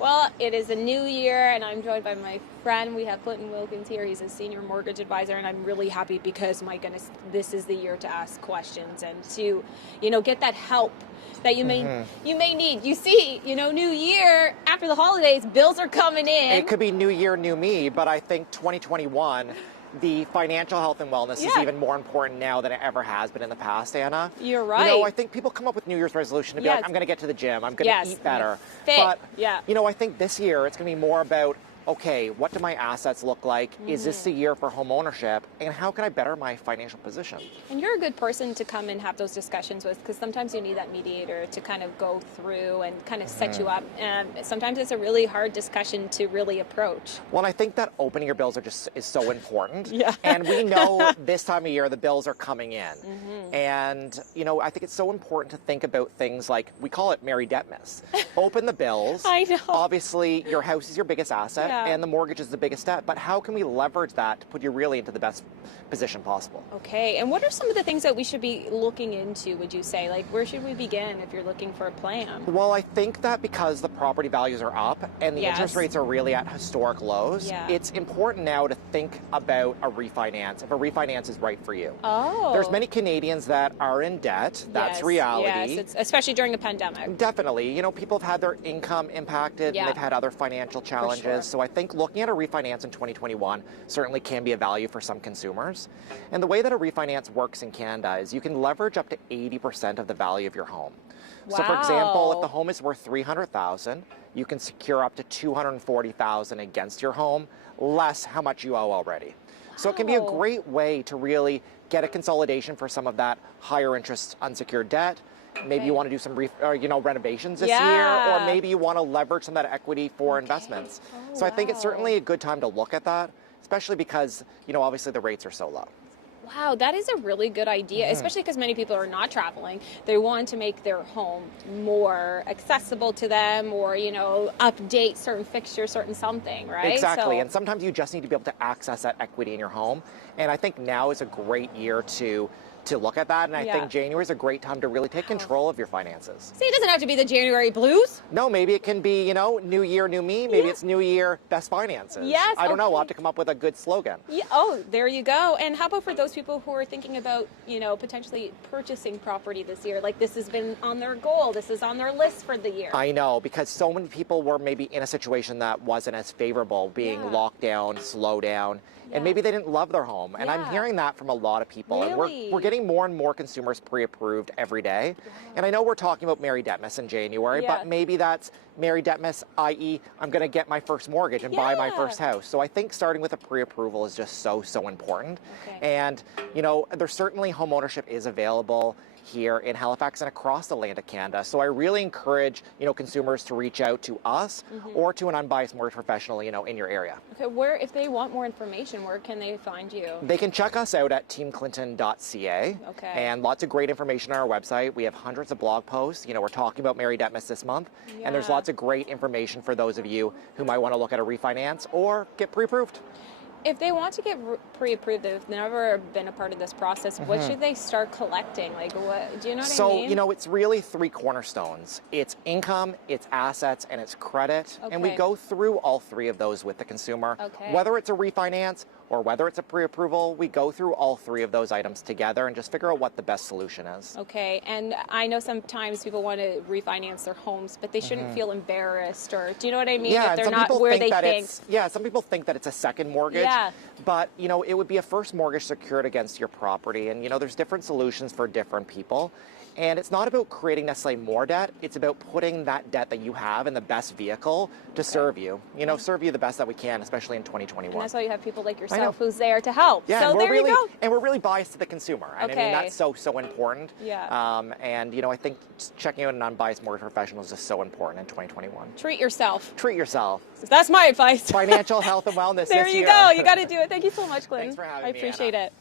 Well, it is a new year, and I'm joined by my friend. We have Clinton Wilkins here. He's a senior mortgage advisor, and I'm really happy because, my goodness, this is the year to ask questions and to, get that help that you may need. You see, new year, after the holidays, bills are coming in. It could be new year, new me, but I think 2021, the financial health and wellness is even more important now than it ever has been in the past, Anna. You're right. I think people come up with New Year's resolution to be like, I'm going to get to the gym, I'm going to eat better. Fit. But, I think this year it's going to be more about, okay, what do my assets look like? Is this the year for home ownership? And how can I better my financial position? And you're a good person to come and have those discussions with, because sometimes you need that mediator to kind of go through and kind of set you up. And sometimes it's a really hard discussion to really approach. Well, I think that opening your bills is so important. Yeah. And we know this time of year the bills are coming in. And, I think it's so important to think about things like, we call it Merry Debtmas. Open the bills. I know. Obviously, your house is your biggest asset. Yeah. And the mortgage is the biggest debt, but how can we leverage that to put you really into the best position possible? Okay, and what are some of the things that we should be looking into, would you say? Like, where should we begin if you're looking for a plan? Well, I think that because the property values are up and the interest rates are really at historic lows, it's important now to think about a refinance, if a refinance is right for you. Oh. There's many Canadians that are in debt. That's reality. Yes, especially during a pandemic. Definitely. People have had their income impacted and they've had other financial challenges. So I think looking at a refinance in 2021 certainly can be a value for some consumers. And the way that a refinance works in Canada is you can leverage up to 80% of the value of your home. Wow. So for example, if the home is worth $300,000, you can secure up to $240,000 against your home, less how much you owe already. So it can be a great way to really get a consolidation for some of that higher interest unsecured debt. Maybe you want to do some renovations this year, or maybe you want to leverage some of that equity for investments. So I think it's certainly a good time to look at that, especially because, obviously the rates are so low. Wow, that is a really good idea, especially because many people are not traveling. They want to make their home more accessible to them, or, update certain fixtures, certain something, right? Exactly, and sometimes you just need to be able to access that equity in your home. And I think now is a great year to look at that, and I think January is a great time to really take control of your finances. See, it doesn't have to be the January blues. No, maybe it can be, new year, new me. Maybe it's new year, best finances. Yes. I don't know. We'll have to come up with a good slogan. Yeah. Oh, there you go. And how about for those people who are thinking about, potentially purchasing property this year? Like, this has been on their goal. This is on their list for the year. I know, because so many people were maybe in a situation that wasn't as favorable, being locked down, slowed down. And maybe they didn't love their home. And I'm hearing that from a lot of people. Really? And we're getting more and more consumers pre-approved every day. And I know we're talking about Merry Debtmas in January, but maybe that's Merry Debtmas, i.e. I'm going to get my first mortgage and buy my first house. So I think starting with a pre-approval is just so important. And, there's certainly home ownership is available here in Halifax and across the land of Canada. So I really encourage, consumers to reach out to us or to an unbiased mortgage professional, in your area. Okay, if they want more information, where can they find you? They can check us out at teamclinton.ca. Okay. And lots of great information on our website. We have hundreds of blog posts. We're talking about Merry Debtmas this month. And there's lots of great information for those of you who might want to look at a refinance or get pre-approved. If they want to get pre-approved, if they've never been a part of this process, what should they start collecting? Like, what, do you know what I mean? So, it's really three cornerstones. It's income, it's assets, and it's credit. And we go through all three of those with the consumer. Whether it's a refinance or whether it's a pre-approval, we go through all three of those items together and just figure out what the best solution is. Okay, and I know sometimes people want to refinance their homes, but they shouldn't feel embarrassed, or do you know what I mean? Yeah, if they're not where they think. Some people think that it's a second mortgage. Yeah. But, it would be a first mortgage secured against your property. And, there's different solutions for different people. And it's not about creating necessarily more debt. It's about putting that debt that you have in the best vehicle to serve you. Serve you the best that we can, especially in 2021. And that's why you have people like yourself who's there to help. Yeah, so there you go. And we're really biased to the consumer. And I mean, that's so important. Yeah. And, I think checking out an unbiased mortgage professional is just so important in 2021. Treat yourself. Treat yourself. That's my advice. Financial health and wellness there this you year. go. You got to do it. Thank you so much, Clinton. Thanks for having me. I appreciate it.